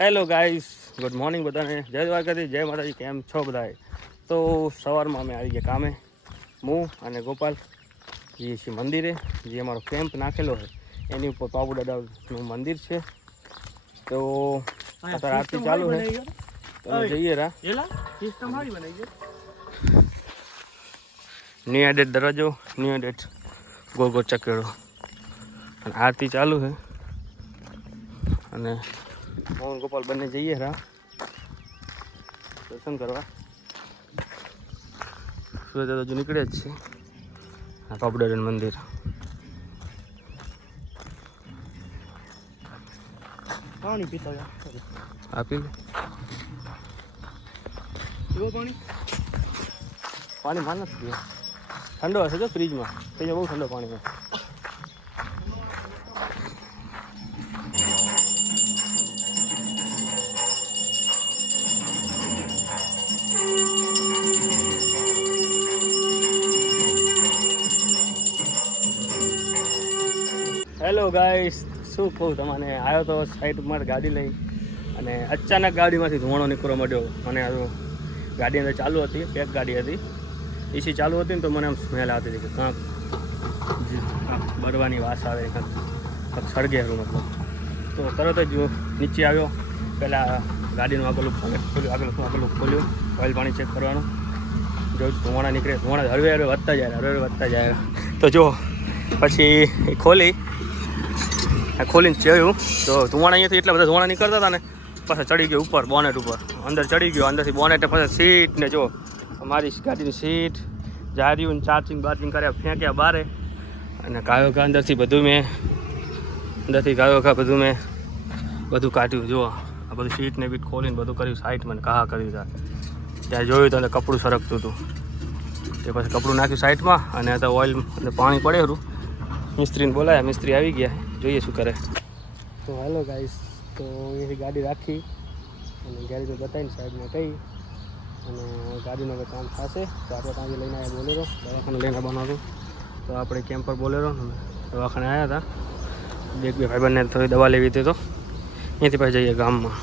Hello guys, good morning બધાને. જય દ્વારકાથી, જય માતાજી. કેમ છો બધાએ? તો સવારમાં અમે આવી ગયા કામે. હું અને ગોપાલ જઈએ છીએ મંદિરે. જે અમારો કેમ્પ નાખેલો છે એની ઉપર બાબુ દાદાનું મંદિર છે. તો અત્યારે આરતી ચાલુ છે, તમે જઈએ રા. ન્યૂ એડેડ દરવાજો, ન્યૂ એડેડ ગોળ ગોળ ચકેડો, અને આરતી ચાલુ છે. અને મોહન ગોપાલ બંને જઈએ રા દર્શન કરવા. સૂર્ય દાદા હજુ નીકળે જ છે. આ બાબુદાદાનું મંદિર. પાણી પીતા આપી પાણી પાણી માન નથી પીવો. ઠંડો હશે તો ફ્રીજમાં ફ્રીજમાં બહુ ઠંડો પાણી હોય. હેલો ગાઈસ, શું કહું તમને. આવ્યો તો સાઈડ ઉપર ગાડી લઈ, અને અચાનક ગાડીમાંથી ધુમાડો નીકળવા માંડ્યો. મને આ ગાડી અંદર ચાલુ હતી, પેક ગાડી હતી, એસી ચાલુ હતી ને, તો મને આમ સ્મેલ આવતી હતી કે કાંક બરવાની વાસ આવે, કાંક સળગે હતું મતલબ. તો તરત જ નીચે આવ્યો. પહેલાં ગાડીનું આગળ ખોલ્યું, ઓઇલ પાણી ચેક કરવાનું. જો ધુમાડા નીકળે, ધુમાડા હળવે હળવે વધતા જાય. તો જો પછી ખોલીને જોયું તો ધુમાડા અહીંયાથી એટલા બધા ધુમાડા નીકળતા હતા ને, પાછા ચડી ગયો ઉપર બોનેટ ઉપર, અંદર ચડી ગયો. અંદરથી બોનેટ પાછા સીટ ને જો અમારી ગાડીની સીટ જાર્યું, ચાર્જિંગ કર્યા, ફેંક્યા બારે. અને ગાયો અંદરથી બધું મેં બધું કાઢ્યું. જો આ બધું સીટને બી ખોલીને બધું કર્યું, સાઈડમાં ઘા કર્યું હતા. ત્યાં જોયું તો એટલે કપડું સરકતું હતું. તે પછી કપડું નાખ્યું સાઈડમાં, અને આ ઓઇલ અને પાણી પડેલું. મિસ્ત્રીને બોલાયા, મિસ્ત્રી આવી ગયા, જોઈએ શું કરે. તો હાલો ગાઈસ, તો એ ગાડી રાખી અને ગેરેજ બતાવીને સાહેબને કહી, અને ગાડીનું હવે કામ થશે. તો આપણે ત્યાં લઈને આવ્યા બોલેરો, દવાખાને લઈને બનાવતું. તો આપણે કેમ્પ પર બોલેરો દવાખાને આવ્યા હતા. બે ભાઈબંધને થોડી દવા લેવી હતી, તો અહીંયાથી પાછી જઈએ ગામમાં.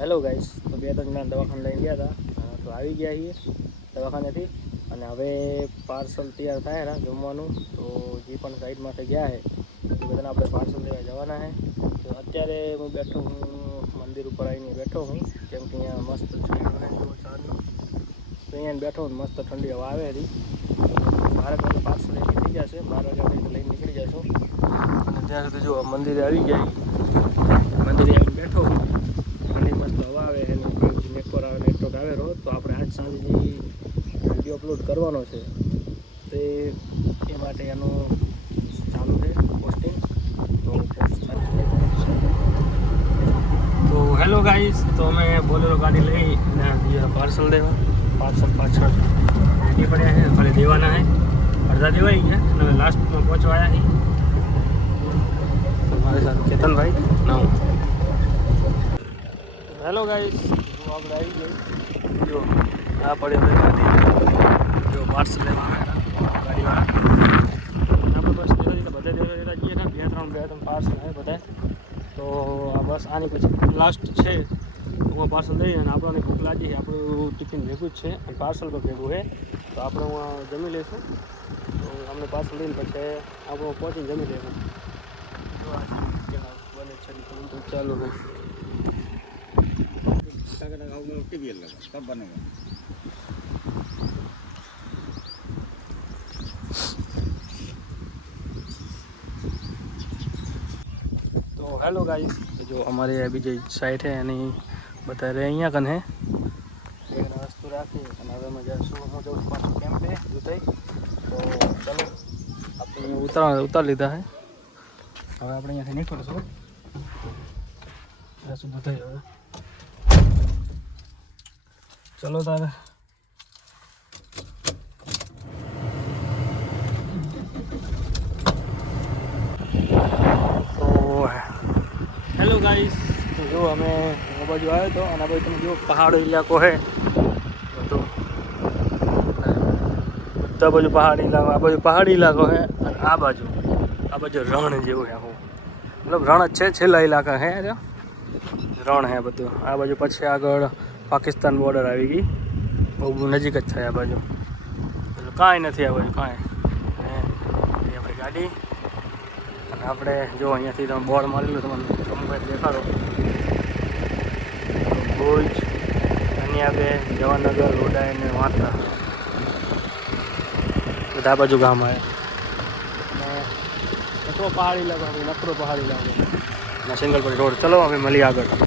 હેલો ગાઈસ, તો 2-3 જણા દવાખાને લઈને ગયા હતા. તો આવી ગયા છીએ દવાખાનેથી, અને હવે પાર્સલ તૈયાર થાય ને જમવાનું. તો જે પણ સાઈડમાંથી ગયા છે એ બધાને આપણે પાર્સલ લેવા જવાના છે. તો અત્યારે હું બેઠો હું મંદિર ઉપર આવીને બેઠો હું, કેમ કે અહીંયા મસ્ત છાંયો છે વરસાદનો. તો અહીંયા બેઠો હું, મસ્ત ઠંડી હવા આવે હતી. 12 વાગે પાર્સલ રેડી થઈ જશે, 12 વાગ્યા પછી લઈને નીકળી જશું. અને ત્યાં સુધી જો મંદિરે આવી ગયા, મંદિરે આવીને બેઠો હું, ઠંડી મસ્ત હવા આવે અને નેટવર્ક આવે રોજ. તો આપણે આજ સાંજે વિડીયો અપલોડ કરવાનો છે, તો એ માટે એનું ચાલુ છે પોસ્ટિંગ. તો હેલો ગાઈસ, તો અમે બોલેરો ગાડી લઈ અને પાર્સલ દેવા. પાર્સલ પાછળ રેડી પડ્યા છે, ખાલી દેવાના છે. અડધા દેવાઈ ગયા અને હવે લાસ્ટમાં પહોંચવા આવ્યા છીએ. મારી સાથે કેતનભાઈ ના. હેલો ગાઈસ, તો આપણે આવી ગઈ. જો આ પડે ગાડી, જો પાર્સલ લેવા આવ્યા ગાડીવાળા. આપણે બસ બધા દેવા જઈએ ને, 2-3 પાર્સલ આવે બધા. તો આ બસ આની પછી લાસ્ટ છે. હું પાર્સલ દઈએ અને આપણને ભૂખ લાગી છે, આપણું ટિફિન ભેગું જ છે અને પાર્સલ પણ ભેગું છે. તો આપણે હું જમી લઈશું. તો અમને પાર્સલ લઈને પછી આપણે પહોંચીને જમી લઈશું. બને છે તો ચાલુ હોય. તો હેલો ગાઈસ, જો અમારે બીજી સાઈડ છે એની બતા રહે અહીંયા કન હે વસ્તુ રાખી. અને હવે અમે જઈશું, હું જઉં છું પાછું કેમ્પે જુતાઈ. તો ચાલો આપણે ઉતાર લીધા છે. હવે આપણે અહીંયાથી નીકળશું જશું દુધાઈ. હવે ચલો તારે. તો હેલો ગાઈસ, તો જો અમે આ બાજુ આવ્યો હતો, અને આ બાજુ તમે જો પહાડો ઇલાકો છે બધો. આ બાજુ પહાડી ઇલાકો, આ બાજુ પહાડી ઇલાકો છે, અને આ બાજુ રણ જેવું છે આખું. મતલબ રણ જ છે, છેલ્લા ઇલાકા છે. રણ હે બધું આ બાજુ. પછી આગળ પાકિસ્તાન બોર્ડર આવી ગઈ, બહુ નજીક જ થાય આ બાજુ. એટલે કાંઈ નથી આ બાજુ કાંઈ. અને આપણી ગાડી અને આપણે જો અહીંયાથી તમે બોર્ડ મારેલું તમને ગમે દેખાડો. ભુજ, કન્યાબેન, જવાનગર, લોડાઈ અને વાંસદા બધા આ બાજુ ગામ આવે. અને નકરો પહાડી લાગે, નકરો પહાડી લાગે અને સિંગલ પર રોડ. ચલો હવે મળીએ આગળ.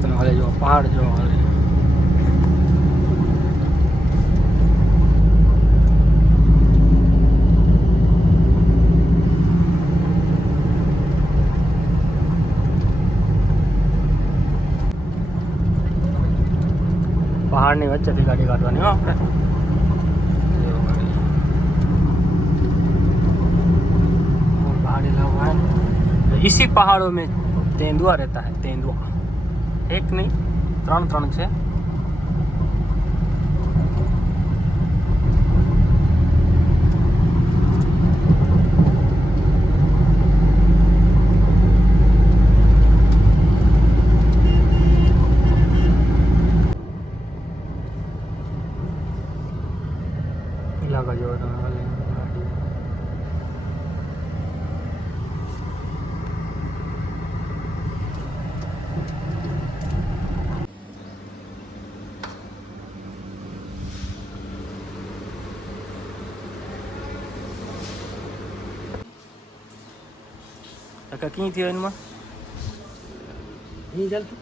તમે હાલે જો પહાડ જો હાલે. પહાડની વચ્ચેથી ગાડી કાઢવાની હો આપણે. पहाड़ी इलाका है, इसी पहाड़ों में तेंदुआ रहता है. तेंदुआ एक नहीं, त्रण છે. इलाका जो ક્યાં થયો એમાં ही ચાલતું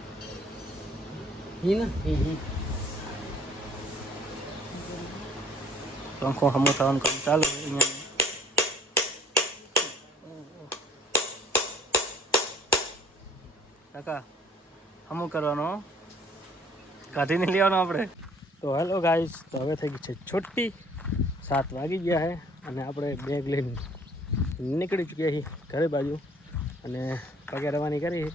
ही ना ही पंखो हमो થવાનું કામ ચાલુ છે અહીંયા. કાકા હમું કરવાનો કાઢીને લેવાનો આપણે. તો હેલો ગાઈસ, તો હવે થઈ ગઈ છે છુટ્ટી. 7 વાગી ગયા છે અને આપણે બેગ લઈને નીકળી ચૂક્યા છીએ ઘરે બાજુ. અને પગે રવાની કરી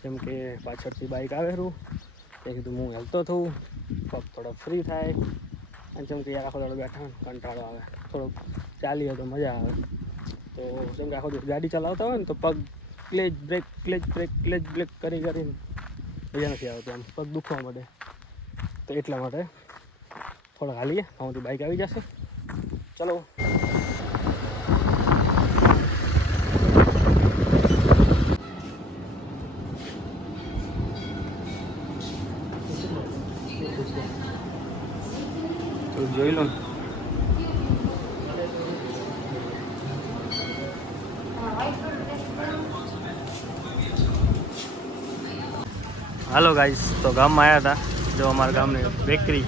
કેમ કે પાછળથી બાઇક આવેલું તે કીધું હું હેલતો થઉં, પગ થોડો ફ્રી થાય. અને જેમ કે યાર આખો દાડો બેઠા કંટાળો આવે, થોડોક ચાલીએ તો મજા આવે. તો જેમ કે આખો દિવસ ગાડી ચલાવતા હોય ને તો પગ ક્લેચ બ્રેક કરીને મજા નથી આવતી, આમ પગ દુખવા મળે. તો એટલા માટે થોડા હાલીએ, આમાંથી બાઇક આવી જશે. ચલો જોઈ લો. હાલો ગાઈસ, તો ગામમાં આવ્યા હતા. જો અમારા ગામની બેકરી